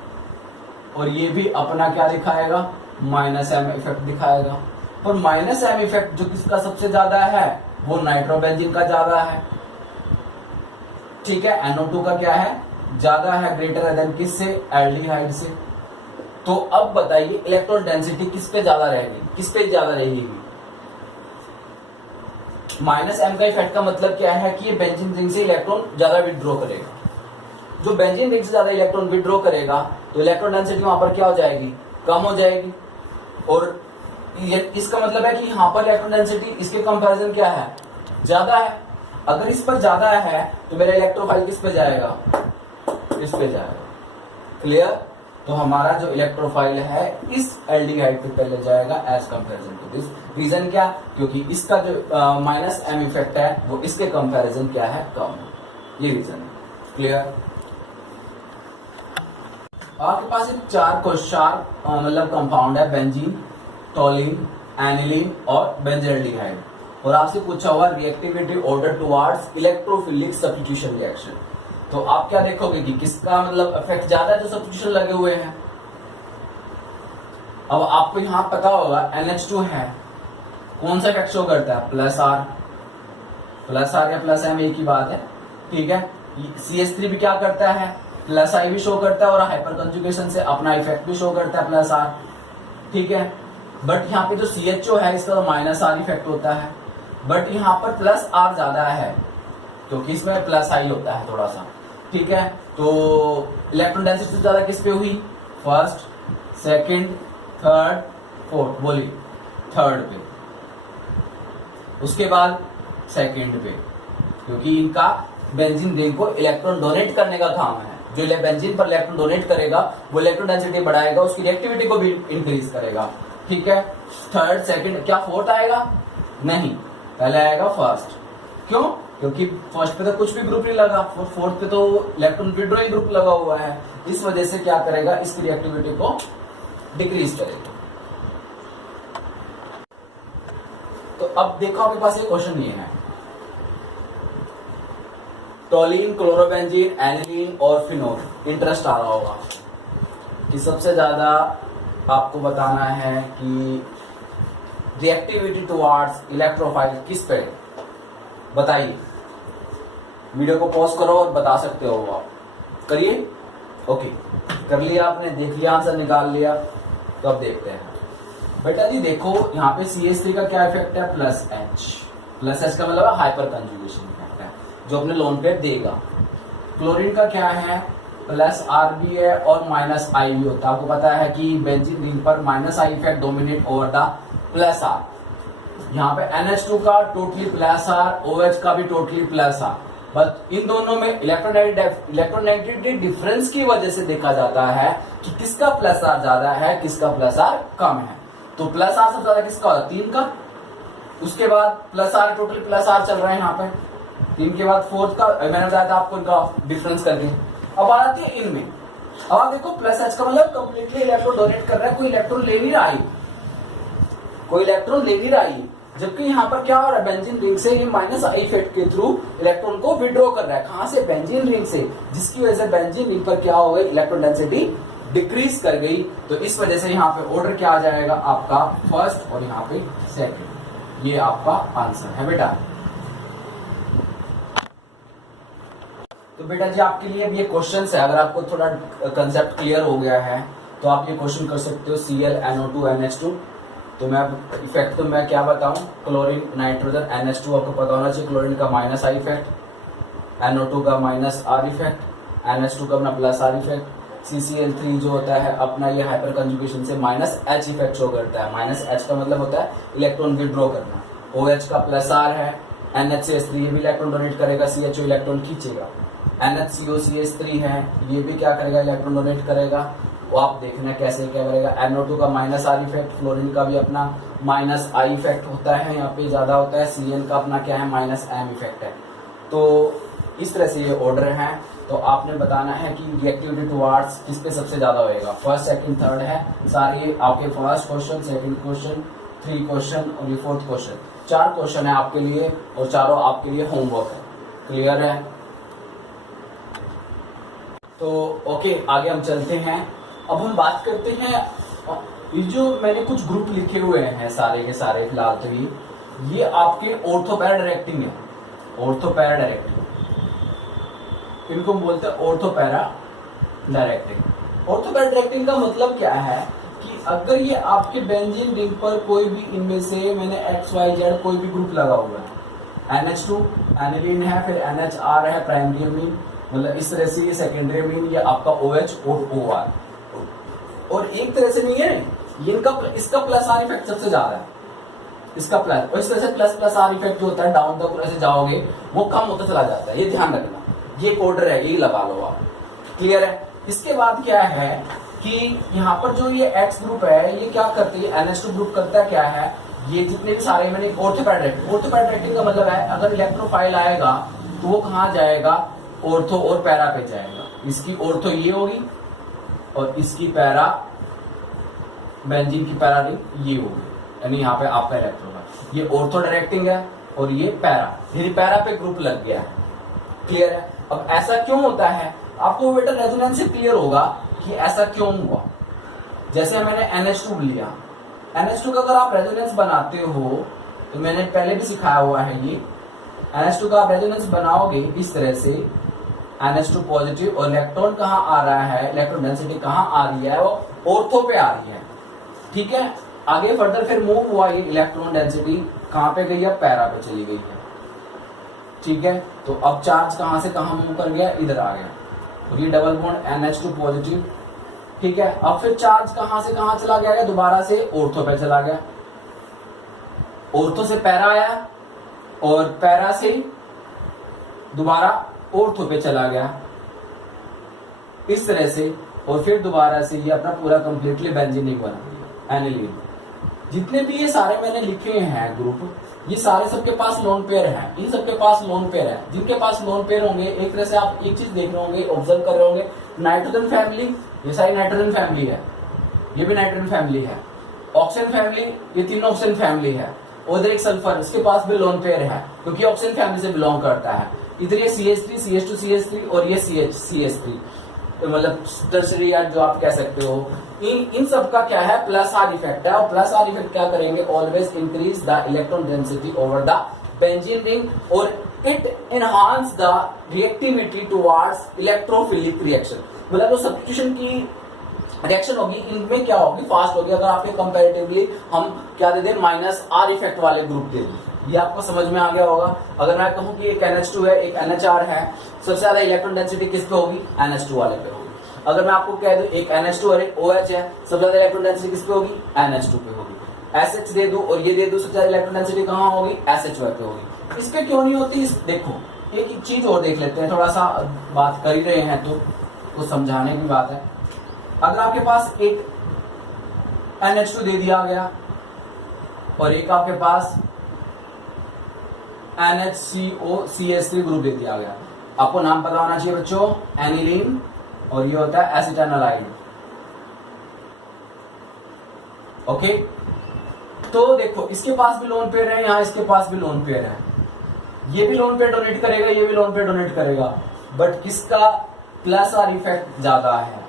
और ये भी अपना क्या दिखाएगा, माइनस एम इफेक्ट दिखाएगा। पर माइनस एम इफेक्ट जो किसका सबसे ज्यादा है, वो नाइट्रोबेंजीन का ज्यादा है, ठीक है। NO2 का क्या है, ज्यादा है, ग्रेटर देन किससे, एल्डिहाइड से। तो अब बताइए इलेक्ट्रॉन डेंसिटी किस पे ज्यादा रहेगी, किस पे ज्यादा रहेगी। माइनस एम का इफेक्ट का मतलब क्या है कि ये बेंजीन रिंग से इलेक्ट्रॉन ज्यादा विड्रॉ करेगा। जो बेंजीन रिंग से ज्यादा इलेक्ट्रॉन विड्रॉ करेगा तो इलेक्ट्रॉन डेंसिटी वहां पर क्या हो जाएगी, कम हो जाएगी। और इसका मतलब है कि यहाँ पर इलेक्ट्रॉन डेंसिटी इसके कंपैरिजन क्या है, ज्यादा है। अगर इस पर ज्यादा है तो मेरा इलेक्ट्रोफाइल किस पे जाएगा, इस पे जाएगा। क्लियर। तो हमारा जो इलेक्ट्रोफाइल है इस एल्डिहाइड पे पहले जाएगा as comparison to this. Reason क्या, क्योंकि इसका जो माइनस एम इफेक्ट है वो इसके कंपैरिजन क्या है, कम है। ये रीजन है। क्लियर। आपके पास एक चार मतलब कंपाउंड है, बेंजीन, टोलिन, एनिलीन और बेंजल्डिहाइड, और आपसे पूछा हुआ reactivity order towards electrophilic substitution reaction. तो आप क्या देखोगे कि किसका मतलब इफेक्ट ज्यादा है, जो सब्स्टिट्यूशन लगे हुए हैं। अब आपको यहां पता होगा NH2 है, कौन सा इफेक्ट शो करता है, प्लस आर या प्लस एम एक ही बात है, ठीक है। CH3 भी क्या करता है, प्लस आई भी शो करता है, और हाइपर कंजुगेशन से अपना इफेक्ट भी शो करता है, प्लस आर, ठीक है। बट यहाँ पे जो CHO है इसका तो माइनस आर इफेक्ट होता है, बट यहाँ पर प्लस आर ज्यादा है क्योंकि इसमें प्लस आई होता है थोड़ा सा, ठीक है। तो इलेक्ट्रॉन डेंसिटी ज्यादा किस पे हुई, फर्स्ट, सेकंड, थर्ड, फोर्थ, बोलिए थर्ड पे, उसके बाद सेकंड पे, क्योंकि इनका बेंजीन रिंग को इलेक्ट्रॉन डोनेट करने का काम है। जो बेंजीन पर इलेक्ट्रॉन डोनेट करेगा वो इलेक्ट्रॉन डेंसिटी बढ़ाएगा, उसकी रिएक्टिविटी को भी इंक्रीज करेगा, ठीक है। थर्ड, सेकंड, क्या फोर्थ आएगा, नहीं, पहले आएगा फर्स्ट। क्यों, क्योंकि फर्स्ट पे तो कुछ भी ग्रुप नहीं लगा, फोर्थ पे तो इलेक्ट्रॉन विड्रॉइंग ग्रुप लगा हुआ है, इस वजह से क्या करेगा, इसकी रिएक्टिविटी को डिक्रीज करेगा। तो अब देखो आपके पास ये क्वेश्चन ये है, टोलिन, क्लोरोबेंजीन, एनिलीन और फिनोल। इंटरेस्ट आ रहा होगा कि सबसे ज्यादा आपको बताना है कि रिएक्टिविटी टुवर्ड्स इलेक्ट्रोफाइल किस पे, बताइए। वीडियो को पॉज करो और बता सकते हो आप, करिए। ओके, कर लिया आपने, देख लिया, आंसर निकाल लिया। तो अब देखते हैं बेटा जी, देखो यहाँ पे CH3 का क्या इफेक्ट है, प्लस एच का मतलब हाइपर कंजुगेशन इफेक्ट है जो अपने लोन पेयर देगा। क्लोरीन का क्या है, प्लस आर भी है और माइनस आई भी होता है। आपको पता है कि बेंजीन रिंग पर minus I effect dominate over the plus R. यहाँ पे NH2 का टोटली प्लस आर, OH का भी टोटली प्लस आर, बट इन दोनों में इलेक्ट्रोनेगेटिविटी डिफरेंस की वजह से देखा जाता है कि किसका प्लस आर ज्यादा है, किसका प्लस आर कम है। तो प्लस आर सबसे ज्यादा किसका होता है, 3 का, उसके बाद plus R, totally plus R चल रहा है यहाँ पे, 3 के बाद 4 का, मैंने बताया था आपको इनका डिफरेंस करके। अब आ जाती है इनमें, अब आप देखो प्लस एच का मतलब कंप्लीटली इलेक्ट्रॉन डोनेट कर रहा है, कोई इलेक्ट्रॉन ले नहीं रहा है, कोई इलेक्ट्रॉन ले नहीं रहा है, जबकि यहाँ पर क्या हो रहा है, बेंजीन रिंग से ये माइनस आई इफेक्ट के थ्रू इलेक्ट्रॉन को विड्रॉ कर रहा है। कहां से, बेंजीन रिंग से, जिसकी वजह से बेंजीन रिंग पर क्या हो गई, इलेक्ट्रॉन डेंसिटी डिक्रीज कर गई। तो इस वजह से यहाँ पे ऑर्डर क्या आ जाएगा आपका, फर्स्ट, और यहाँ पे सेकंड। ये आपका आंसर है बेटा। तो बेटा जी आपके लिए अब ये क्वेश्चन है, अगर आपको थोड़ा कंसेप्ट क्लियर हो गया है तो आप ये क्वेश्चन कर सकते हो। Cl, NO2, NH2, तो मैं इफेक्ट तो मैं क्या बताऊं, क्लोरीन, नाइट्रोजन, NH2 आपको पता होना चाहिए, क्लोरीन का माइनस आई इफेक्ट, NO2 का माइनस आर इफेक्ट, NH2 का अपना प्लस आर इफेक्ट, CCl3 जो होता है अपना ये हाइपर कंजुगेशन से माइनस एच इफेक्ट शो करता है। माइनस एच का मतलब होता है इलेक्ट्रॉन विड्रॉ करना। OH का प्लस आर है, NHCH3 ये भी इलेक्ट्रॉन डोनेट करेगा, CHO इलेक्ट्रॉन खींचेगा, NHCO CH3 है ये भी क्या करेगा, इलेक्ट्रॉन डोनेट करेगा। वो आप देखना कैसे क्या करेगा। NO2 का माइनस आर इफेक्ट, फ्लोरीन का भी अपना माइनस आई इफेक्ट होता है, यहाँ पे ज्यादा होता है। Cl का अपना क्या है, माइनस एम इफेक्ट है। तो इस तरह से ये ऑर्डर है। तो आपने बताना है कि रिएक्टिविटी टुवार्ड्स किस पे सबसे ज्यादा होएगा, फर्स्ट सेकंड थर्ड है सारे आपके, first question, second question, 3 question और ये 4th क्वेश्चन। 4 क्वेश्चन है आपके लिए और चारों आपके लिए होमवर्क है। क्लियर है? तो ओके, आगे हम चलते हैं। अब हम बात करते हैं, ये जो मैंने कुछ ग्रुप लिखे हुए हैं सारे के सारे फिलहाल तो ये आपके ऑर्थोपैरा डायरेक्टिंग है। ऑर्थोपैरा डायरेक्टिंग, इनको हम बोलते हैं ऑर्थोपैरा डायरेक्टिंग। ऑर्थोपैरा डायरेक्टिंग का मतलब क्या है कि अगर ये आपके बेंजीन रिंग पर कोई भी इनमें से मैंने XYZ कोई भी ग्रुप लगा हुआ है, NH2 एनिलीन है, फिर NHR है प्राइमरी अमीन, मतलब इस तरह से ये सेकेंडरी अमीन, ये आपका OH और OR, और एक तरह से नहीं है इनका, इसका प्लस आर इफेक्ट सबसे ज्यादा है, इसका प्लस, और इस तरह से प्लस प्लस आर इफेक्ट जो होता है डाउन तक ऐसे जाओगे वो कम होता चला जाता है, ये ध्यान रखना। ये कोडर है, ये लगा लो आप। क्लियर है? इसके बाद क्या है कि यहाँ पर जो ये X ग्रुप है ये क्या करते हैं, NH2 ग्रुप करता है क्या है, ये जितने भी सारे मैंने ऑर्थोपैरा का मतलब है अगर इलेक्ट्रोफाइल आएगा तो वो कहाँ जाएगा, ऑर्थो और पैरा पे जाएगा। इसकी ऑर्थो ये होगी और इसकी पैरा, बेंजीन की पैरा रिंग ये होगी, यानी यहाँ पे आपका इलेक्ट्रोफाइल, ये ऑर्थो डायरेक्टिंग है और ये पैरा, यानी पैरा पे ग्रुप लग गया है। क्लियर है? अब ऐसा क्यों होता है आपको बेटा रेजोनेंस से क्लियर होगा कि ऐसा क्यों हुआ। जैसे मैंने NH2 लिया, NH2 का अगर आप रेजोनेंस बनाते हो तो मैंने पहले भी सिखाया हुआ है, ये NH2 का आप रेजोनेंस बनाओगे इस तरह से, NH2 पॉजिटिव, और इलेक्ट्रॉन कहाँ आ रहा है, इलेक्ट्रॉन डेंसिटी कहाँ आ रही है, वो ऑर्थो पे आ रही है। ठीक है, आगे फर्दर फिर मूव हुआ, ये इलेक्ट्रॉन डेंसिटी कहाँ पे गई है, पैरा पे चली गई है। ठीक है, तो अब चार्ज कहां से कहां मूव कर गया, इधर आ गया, और ये डबल बॉन्ड NH2 पॉजिटिव। ठीक है, अब फिर चार्ज कहां से कहां चला गया, दोबारा से ऑर्थो पे चला गया, ऑर्थो से पैरा आया और पैरा से दोबारा ऑर्थो पे चला गया, इस तरह से, और फिर दोबारा से ये अपना पूरा कंप्लीटली बेंजीन रिंग बना एनिलीन। जितने भी ये सारे मैंने लिखे हैं ग्रुप, ये सारे सबके पास लोन पेयर है, इन सबके पास लोन पेयर है। जिनके पास लोन पेयर होंगे, एक तरह से आप एक चीज देख रहे होंगे, ऑब्जर्व कर रहे होंगे, नाइट्रोजन फैमिली, ये सारी नाइट्रोजन फैमिली है, ये भी नाइट्रोजन फैमिली है, ऑक्सीजन फैमिली, ये तीनों ऑक्सीजन फैमिली है, और इधर एक सल्फर, इसके पास भी लोन पेयर है क्योंकि ऑक्सीजन फैमिली से बिलोंग करता है। इधर ये CH3, CH2, CH3 और ये CH3, मतलब टर्सरी जो आप कह सकते हो। इन सब का क्या है, प्लस आर इफेक्ट है, और प्लस आर इफेक्ट क्या करेंगे, always increase the electron density over the benzene ring, और it enhance the reactivity towards electrophilic reaction. मतलब जो सब्स्टिट्यूशन की रिएक्शन होगी इनमें क्या होगी, फास्ट होगी। अगर आपके कंपैरेटिवली हम क्या दे दें, माइनस आर इफेक्ट वाले ग्रुप दे दें, ये आपको समझ में आ गया होगा। अगर मैं कहूं कि एक NH2 है, एक NHR है, सबसे ज्यादा इलेक्ट्रॉन डेंसिटी किस पे होगी, NH2 वाले पे होगी। अगर मैं आपको कह दूं एक NH2 और एक OH है, सबसे ज्यादा इलेक्ट्रॉन डेंसिटी किस पे होगी, NH2 पे होगी। SH दे दूं और ये दे दूं, सबसे ज्यादा इलेक्ट्रॉन डेंसिटी कहां होगी, SHY पे होगी। इस पे क्यों नहीं होती, देखो एक चीज और देख लेते हैं, थोड़ा सा बात कर ही रहे हैं तो समझाने की बात है। अगर आपके पास एक NH2 दे दिया गया और एक आपके पास NHCOCH3 ग्रुप दे दिया गया, आपको नाम पता होना चाहिए बच्चों, एनिलीन, और ये होता है एसिटानोलाइड। ओके, तो देखो इसके पास भी लोन पेयर है, यहां इसके पास भी लोन पेयर है, ये भी लोन पेयर डोनेट करेगा, ये भी लोन पेयर डोनेट करेगा, बट किसका प्लस आर इफेक्ट ज्यादा है,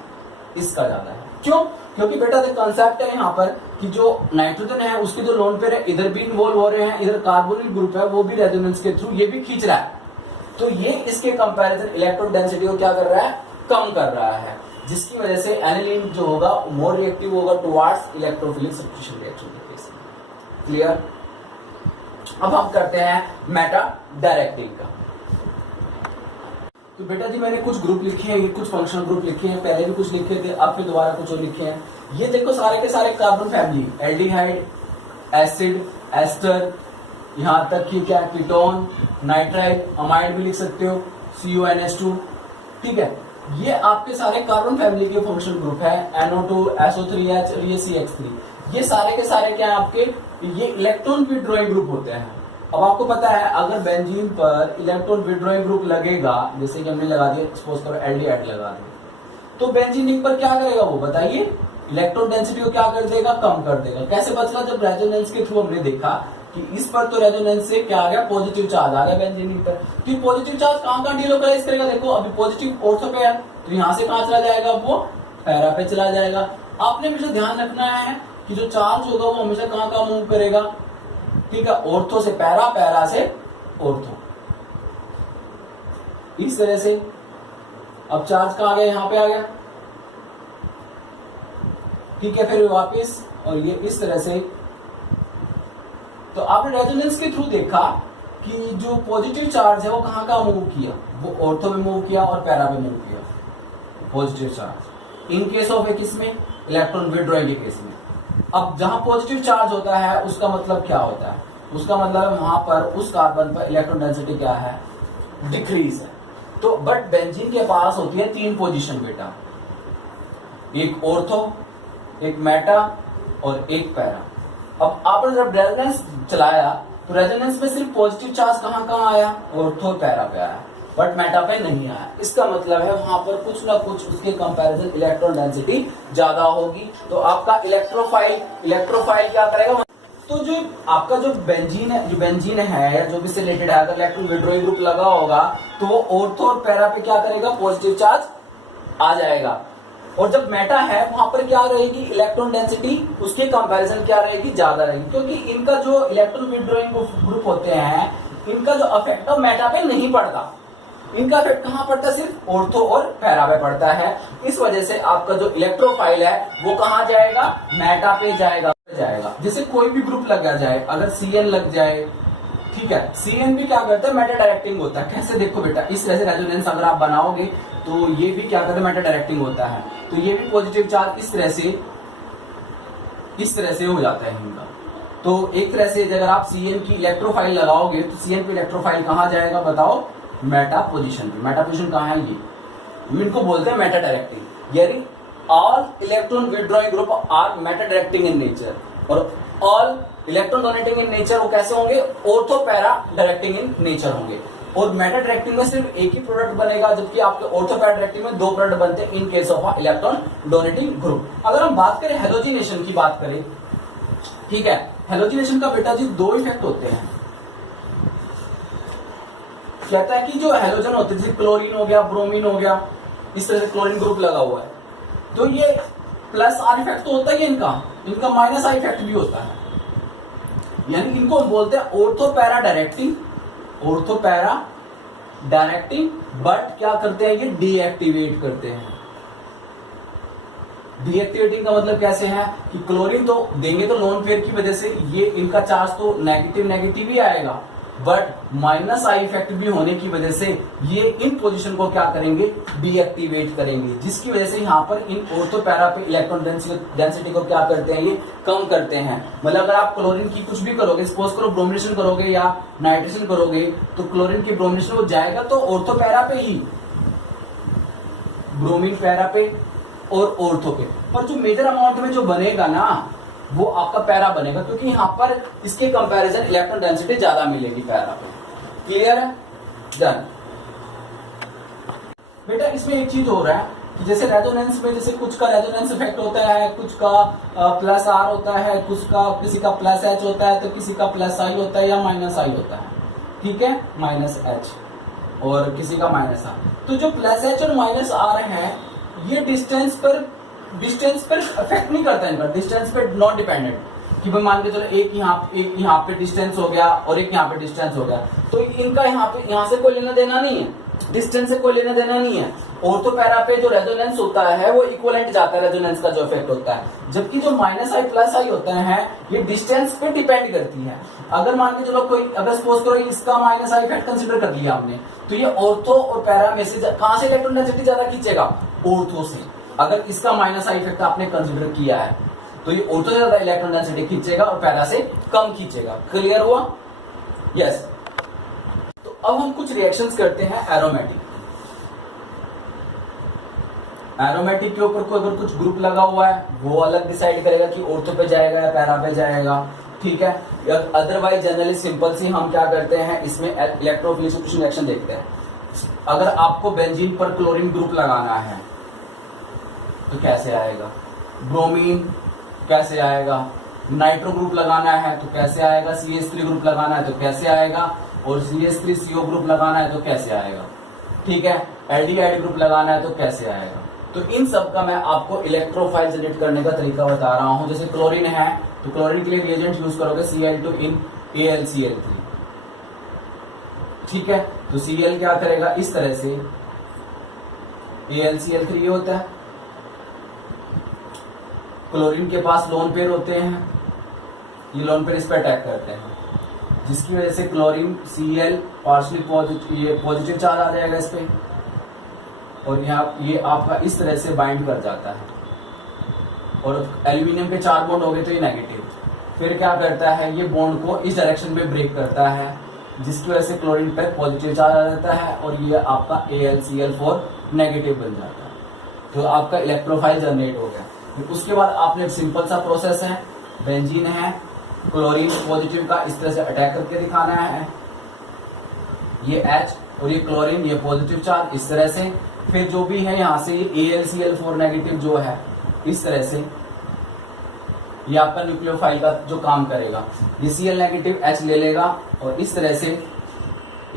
इसका ज्यादा है। क्यों? क्योंकि बेटा देख कंसेप्ट है यहाँ पर कि जो नाइट्रोजन है उसके जो लोन पेयर है इधर भी इन्वॉल्व हो रहे हैं, इधर कार्बोनिल ग्रुप है वो भी रेजोनेंस के थ्रू ये भी खींच रहा है, तो ये इसके कंपैरिजन इलेक्ट्रॉन डेंसिटी को क्या कर रहा है, कम कर रहा है, जिसकी वजह से एनिलीन जो होगा मोर रिएक्टिव होगा टुवर्ड्स इलेक्ट्रोफिलिक सब्स्टिट्यूशन रिएक्शन के केस में। क्लियर? अब हम करते हैं मेटा डायरेक्टिंग का। तो बेटा जी मैंने कुछ ग्रुप लिखे हैं, ये कुछ फंक्शनल ग्रुप लिखे हैं, पहले भी कुछ लिखे थे, अब फिर दोबारा कुछ और लिखे हैं। ये देखो सारे के सारे carbon family, aldehyde, acid, ester, यहां तक कि क्या कीटोन, नाइट्राइल, अमाइड भी लिख सकते हो, CuNH2। ठीक है, ये आपके सारे कार्बन फैमिली के फंक्शनल ग्रुप है, NO2, SO3H और ये CH3। ये सारे के सारे क्या है आपके, ये इलेक्ट्रॉन विड्रॉइंग ग्रुप होते हैं। अब आपको पता है अगर बेंजीन पर इलेक्ट्रॉन विड्रॉइंग ग्रुप लगेगा, जैसे कि हमने लगा दिया, सपोज करो एल्डिहाइड लगा दिया, तो बेंजीन रिंग पर क्या करेगा वो बताइए, इलेक्ट्रॉन डेंसिटी को क्या कर देगा, कम कर देगा। कैसे बचला, जब रेजोनेंस के थ्रू हमने देखा कि इस पर तो रेजोनेंस से क्या आ गया, पॉजिटिव चार्ज आ गया बेंजीन रिंग पर। तो ये पॉजिटिव चार्ज कहां डिलोकलाइज करेगा, देखो अभी पॉजिटिव ऑर्थो पे है तो यहां से कहां चला जाएगा, वो पैरा पे चला जाएगा। आपने हमेशा ध्यान रखना है कि जो चार्ज होगा वो हमेशा कहां मूव करेगा, ठीक है, ऑर्थो से पैरा, पैरा से ऑर्थो, इस तरह से। अब चार्ज कहां गया, यहां पे आ गया, ठीक है, फिर वापस, और ये इस तरह से। तो आपने रेजोनेंस के थ्रू देखा कि जो पॉजिटिव चार्ज है वो कहां मूव किया, वो ऑर्थो में मूव किया और पैरा में मूव किया, positive charge. In case of एक इसमें इलेक्ट्रॉन विड्रॉइंग के केस में। अब जहां पॉजिटिव चार्ज होता है उसका मतलब क्या होता है, उसका मतलब वहां पर उस कार्बन पर इलेक्ट्रॉन डेंसिटी क्या है, डिक्रीज है। तो बट बेंजीन के पास होती है 3 पोजीशन बेटा, एक ऑर्थो, एक मेटा और एक पैरा। अब आपने जब रेजोनेंस चलाया तो रेजोनेंस में सिर्फ पॉजिटिव चार्ज कहां आया, ऑर्थो पैरा पे आया, बट मेटा पे नहीं आया। इसका मतलब है वहां पर कुछ ना कुछ उसके कंपैरिजन इलेक्ट्रॉन डेंसिटी ज्यादा होगी। तो आपका इलेक्ट्रोफाइल क्या करेगा, तो जो आपका जो बेंजीन है या जो भी से रिलेटेड है, अगर इलेक्ट्रॉन विड्रॉइंग ग्रुप लगा होगा तो वो ऑर्थो और पैरा पे क्या करेगा, पॉजिटिव चार्ज आ जाएगा। और जब मेटा है वहां पर क्या रहेगी, इलेक्ट्रॉन डेंसिटी उसके कंपैरिजन क्या रहेगी, ज्यादा रहेगी, क्योंकि इनका जो इलेक्ट्रॉन विड्रॉइंग ग्रुप होते हैं इनका जो इफेक्ट मेटा पे नहीं पड़ता, इनका इफेक्ट कहां पड़ता है, सिर्फ ऑर्थो और पैरा पे पड़ता है। इस वजह से आपका जो इलेक्ट्रोफाइल है वो कहां जाएगा, मेटा पे जाएगा। जैसे कोई भी ग्रुप लग जाए, अगर CN लग जाए, ठीक है, CN भी क्या करता है, मेटा डायरेक्टिंग होता है। कैसे, देखो बेटा, इस तरह से रेजोनेंस अगर आप बनाओगे तो ये भी क्या करता है, मेटा डायरेक्टिंग होता है। तो ये भी पॉजिटिव चार्ज इस तरह से हो जाता है इनका। तो एक तरह से अगर आप CN की इलेक्ट्रोफाइल लगाओगे तो CN पे इलेक्ट्रोफाइल कहां जाएगा बताओ, मेटा पोजीशन पे। मेटा पोजीशन कहां है, ये इनको बोलते हैं मेटा डायरेक्टिंग, यानी all electron withdrawing group are meta directing in nature, और all electron donating in nature वो कैसे होंगे, ortho para directing in nature होंगे। और मेटा डायरेक्टिंग में सिर्फ एक ही प्रोडक्ट बनेगा, जबकि आपके ऑर्थो पैरा डायरेक्टिंग में 2 प्रोडक्ट बनते हैं in case of electron donating group. अगर हम बात करें हेलोजिनेशन की बात करें, ठीक है, हेलोजिनेशन का बेटा जी 2 इफेक्ट होते हैं। कहता है कि जो हेलोजन होते हैं जैसे क्लोरीन हो गया, ब्रोमीन हो गया, इस तरह से क्लोरीन ग्रुप लगा हुआ है, तो ये प्लस R इफेक्ट तो होता ही है इनका माइनस I इफेक्ट भी होता है। यानी इनको बोलते हैं ऑर्थो पैरा डायरेक्टिंग, बट क्या करते हैं, ये डीएक्टिवेट करते हैं। डीएक्टिवेटिंग का मतलब कैसे है कि क्लोरीन तो देंगे तो लोन पेयर की वजह से ये इनका चार्ज तो नेगेटिव ही आएगा, बट माइनस I इफेक्ट भी होने की वजह से ये इन पोजीशन को क्या करेंगे, डीएक्टिवेट करेंगे, जिसकी वजह से यहाँ पर इन ऑर्थो पैरा पे इलेक्ट्रॉन डेंसिटी को क्या करते हैं, ये कम करते हैं। मतलब अगर आप क्लोरीन की कुछ भी करोगे, सपोज करो ब्रोमिनेशन करोगे या नाइट्रेशन करोगे, तो क्लोरीन की ब्रोमिनेशन वो जाएगा तो ऑर्थो पैरा पे ही, ब्रोमीन पैरा पे और ऑर्थो पे, पर जो मेजर अमाउंट में जो बनेगा ना वो आपका पैरा बनेगा, क्योंकि यहां पर इसके कंपैरिजन इलेक्ट्रॉन डेंसिटी ज्यादा मिलेगी पैरा पे। क्लियर है, डन बेटा। इसमें एक चीज हो रहा है कि जैसे रेजोनेंस में जैसे कुछ का रेजोनेंस इफेक्ट होता है, कुछ का प्लस R होता है, कुछ का किसी का प्लस H होता है, तो किसी का प्लस I होता है या माइनस I होता है, ठीक है, माइनस H, और किसी का माइनस R। तो जो प्लस H और माइनस R है ये डिस्टेंस पर इफेक्ट नहीं करता, इनका डिस्टेंस पे नॉट डिपेंडेंट, कि भाई मान के चलो एक यहाँ पे डिस्टेंस हो गया और एक यहाँ पे डिस्टेंस हो गया, तो इनका यहाँ से कोई लेना देना नहीं है, डिस्टेंस से कोई लेना देना नहीं है। ऑर्थो पैरा पे जो रेजोनेंस होता है वो इक्विवेलेंट जाता है, रेजोनेंस का जो इफेक्ट होता है, जबकि जो माइनस I प्लस I होता है ये डिस्टेंस पे डिपेंड करती है। अगर मान के चलो कोई, अगर सपोज करो इसका माइनस I इफेक्ट कंसिडर कर लिया हमने, तो ये ऑर्थो और पैरा में से कहां से इलेक्ट्रॉन डेंसिटी ज्यादा खींचेगा, ऑर्थो से। अगर इसका माइनस I इफेक्ट आपने कंसिडर किया है तो ये ऑर्थो से ज्यादा इलेक्ट्रॉन डेंसिटी खींचेगा और पैरा से कम खींचेगा। क्लियर हुआ, यस। तो अब हम कुछ रिएक्शंस करते हैं एरोमेटिक के ऊपर कोई अगर कुछ ग्रुप लगा हुआ है वो अलग डिसाइड करेगा कि ऑर्थो पे जाएगा या पैरा पे जाएगा, ठीक है। अदरवाइज जनरली सिंपल सी हम क्या करते हैं, इसमें इलेक्ट्रोफिलिक सब्स्टिट्यूशन रिएक्शन देखते हैं। अगर आपको बेंजीन पर क्लोरीन ग्रुप लगाना है तो कैसे आएगा, ब्रोमीन कैसे आएगा, नाइट्रो ग्रुप लगाना है तो कैसे आएगा, CH3 ग्रुप लगाना है तो कैसे आएगा, और CH3CO ग्रुप लगाना है तो कैसे आएगा, ठीक है। एल्डिहाइड ग्रुप लगाना है तो कैसे आएगा। तो इन सब का मैं आपको इलेक्ट्रोफाइल जनरेट करने का तरीका बता रहा हूं। जैसे क्लोरीन है तो क्लोरीन के लिए रिएजेंट यूज करोगे Cl2 इन AlCl3, ठीक है। तो Cl क्या करेगा, इस तरह से AlCl3 ये होता है। क्लोरीन के पास लोन पेयर होते हैं, ये लोन पेयर इस पर अटैक करते हैं, जिसकी वजह से क्लोरीन Cl पार्शली पॉजिटिव, ये पॉजिटिव चार्ज आ जाएगा इस पे, और यहाँ ये आपका इस तरह से बाइंड कर जाता है, और एल्यूमिनियम के 4 बॉन्ड हो गए तो ये नेगेटिव। फिर क्या करता है, ये बॉन्ड को इस डायरेक्शन में ब्रेक करता है, जिसकी वजह से क्लोरीन पर पॉजिटिव चार्ज आ जाता है, और ये आपका AlCl4 नेगेटिव बन जाता है। तो आपका इलेक्ट्रोफाइल जनरेट हो गया। फिर उसके बाद आपने सिंपल सा प्रोसेस है, बेंजीन है, क्लोरीन पॉजिटिव का इस तरह से अटैक करके दिखाना है, ये H और ये क्लोरीन, ये पॉजिटिव चार्ज इस तरह से। फिर जो भी है यहाँ से ये AlCl4 नेगेटिव जो है इस तरह से, ये आपका न्यूक्लियोफाइल का जो काम करेगा, ये Cl नेगेटिव H ले लेगा और इस तरह से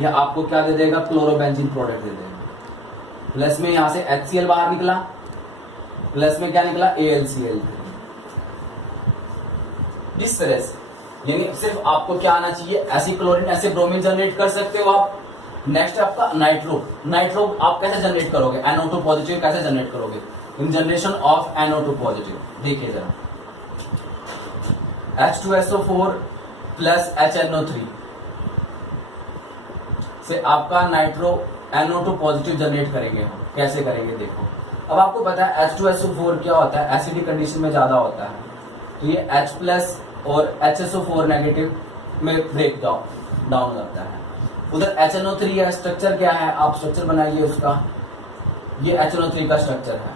यह आपको क्या दे देगा, क्लोरोबेंजीन प्रोडक्ट दे देगा। प्लस में यहां से HCl बाहर निकला, प्लस में क्या निकला, AlCl3। इस तरह से, यानी सिर्फ आपको क्या आना चाहिए, ऐसी क्लोरीन ऐसे ब्रोमीन जनरेट कर सकते हो आप। नेक्स्ट आपका नाइट्रो। नाइट्रो आप कैसे जनरेट करोगे, NO2 पॉजिटिव कैसे जनरेट करोगे, इन जनरेशन ऑफ NO2 पॉजिटिव देखिए जरा, H2SO4 प्लस HNO3 से आपका नाइट्रो NO2 पॉजिटिव जनरेट करेंगे हम। कैसे करेंगे देखो, अब आपको पता है H2SO4 क्या होता है, एसिडिक कंडीशन में ज्यादा होता है, तो ये H प्लस और HSO4 नेगेटिव में ब्रेक डाउन करता है। उधर HNO3 है, स्ट्रक्चर क्या है, आप स्ट्रक्चर बनाइए उसका, ये HNO3 का स्ट्रक्चर है,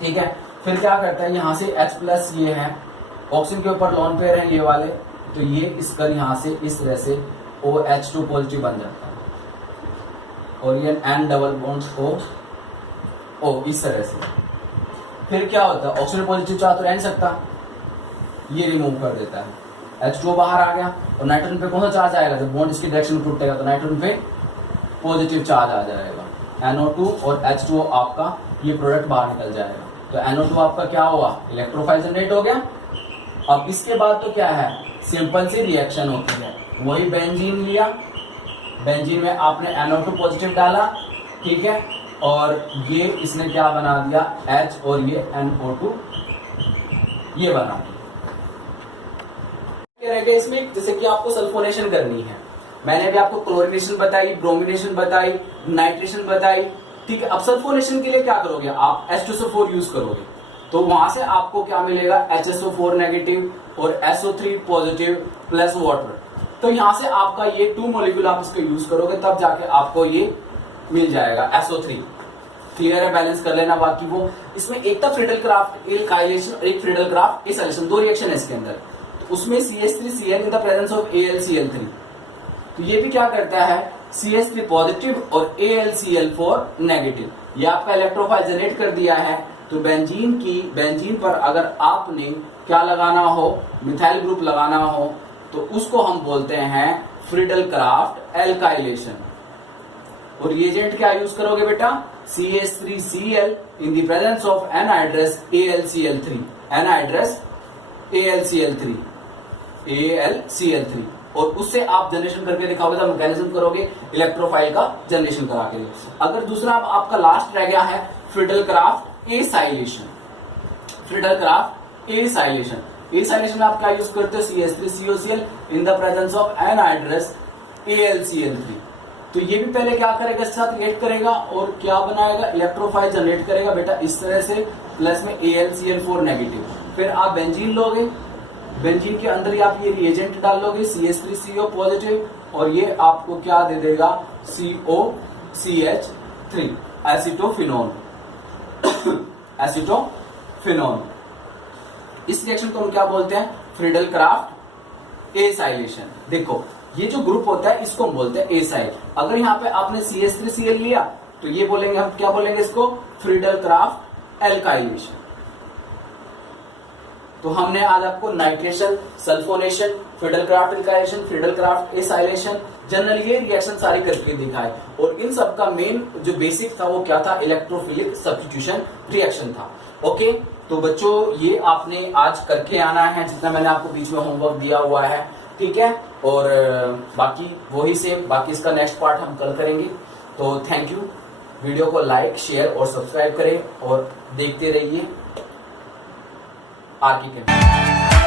ठीक है। फिर क्या करता है, यहां से H प्लस ये है, ऑक्सीजन के ऊपर लोन पेयर है ये वाले, तो ये इसका यहां से इस तरह से OH2 पॉजिटिव बन जाता है, और ये N डबल बॉन्ड O इस तरह से। फिर क्या होता है, ऑक्सीजन पॉजिटिव चार्ज तो रह नहीं सकता, ये रिमूव कर देता है, H2O बाहर आ गया, और नाइट्रोजन पे कौन सा चार्ज आएगा, जब बॉन्ड इसकी डायरेक्शन में टूटेगा तो नाइट्रोजन पे पॉजिटिव चार्ज आ जाएगा, NO2 और H2O आपका ये प्रोडक्ट बाहर निकल जाएगा। तो NO2 आपका क्या हुआ, इलेक्ट्रोफाइल जनरेट हो गया। अब इसके बाद तो क्या है, सिंपल सी रिएक्शन होती है, वही बेंजीन लिया, बेंजीन में आपने NO2 पॉजिटिव डाला, ठीक है, और ये इसने क्या बना दिया, H और ये NO2 ये बना दिया। इसमें जैसे कि आपको सल्फोनेशन करनी है, मैंने भी आपको क्लोरिनेशन बताई, ब्रोमिनेशन बताई, नाइट्रेशन बताई, ठीक है। अब सल्फोनेशन के लिए क्या करोगे, आप H2SO4 यूज करोगे, तो वहां से आपको क्या मिलेगा, HSO4 नेगेटिव और SO3 पॉजिटिव प्लस वाटर। तो यहां से आपका ये 2 मॉलिक्यूल आप इसको यूज करोगे, तब जाके आपको ये मिल जाएगा SO3। क्लियर है, बैलेंस कर लेना। बाकी वो इसमें एक था फ्रीडल क्राफ्ट एल्काइलेशन और एक फ्रीडल क्राफ्ट एसाइलेशन, 2 रिएक्शन है इसके अंदर। तो उसमें CH3Cl in the presence of AlCl3, तो ये भी क्या करता है, CH3 पॉजिटिव और AlCl4 नेगेटिव, ये आपका इलेक्ट्रोफाइल जनरेट कर दिया है। तो बेंजीन पर अगर आपने क्या लगाना हो, मिथाइल ग्रुप लगाना हो, तो उसको हम बोलते हैं फ्रीडल क्राफ्ट एल्काइलेशन। और रिएजेंट क्या यूज करोगे बेटा, CH3Cl in the presence of anhydrous AlCl3, anhydrous AlCl3, और उससे आप जनरेशन करके दिखाओगे, तो मैकेनिज्म करोगे इलेक्ट्रोफाइल का जनरेशन करा के। अगर दूसरा आपका लास्ट रह गया है Friedel Crafts acylation, Friedel Crafts acylation, acylation में आप क्या यूज करते हो, CH3COCl in the presence of anhydrous AlCl3। तो ये भी पहले क्या करेगा, इसके साथ रिएक्ट करेगा और क्या बनाएगा, इलेक्ट्रोफाइल जनरेट करेगा बेटा इस तरह से, प्लस में AlCl4 नेगेटिव। फिर आप बेंजीन लोगे, बेंजीन के अंदर ही आप ये रिएजेंट डाल लोगे, CH3CO पॉजिटिव, और ये आपको क्या दे देगा, COCH3 एसिटोफिनोन, एसिटोफिनोन। इस रिएक्शन को हम क्या बोलते हैं, फ्रीडल क्राफ्ट एसाइलेशन। देखो ये जो ग्रुप होता है इसको हम बोलते हैं एसाइल। अगर यहाँ पे आपने CH3Cl लिया तो ये बोलेंगे, हम क्या बोलेंगे इसको, फ्रीडल क्राफ्ट एल्काइलेशन। तो हमने आज आपको nitration, sulphonation, Friedel craft alkylation, Friedel Crafts acylation, generally ये रिएक्शन सारी करके दिखाए। और इन सब का मेन जो बेसिक था वो क्या था, इलेक्ट्रोफिलिक सब्स्टिट्यूशन रिएक्शन था। ओके, तो बच्चों ये आपने आज करके आना है जितना मैंने आपको बीच में होमवर्क दिया हुआ है, ठीक है। और बाकी वही सेम, बाकी इसका नेक्स्ट पार्ट हम कल करेंगे। तो थैंक यू। वीडियो को लाइक, शेयर और सब्सक्राइब करें और देखते रहिए आर की केमिस्ट्री।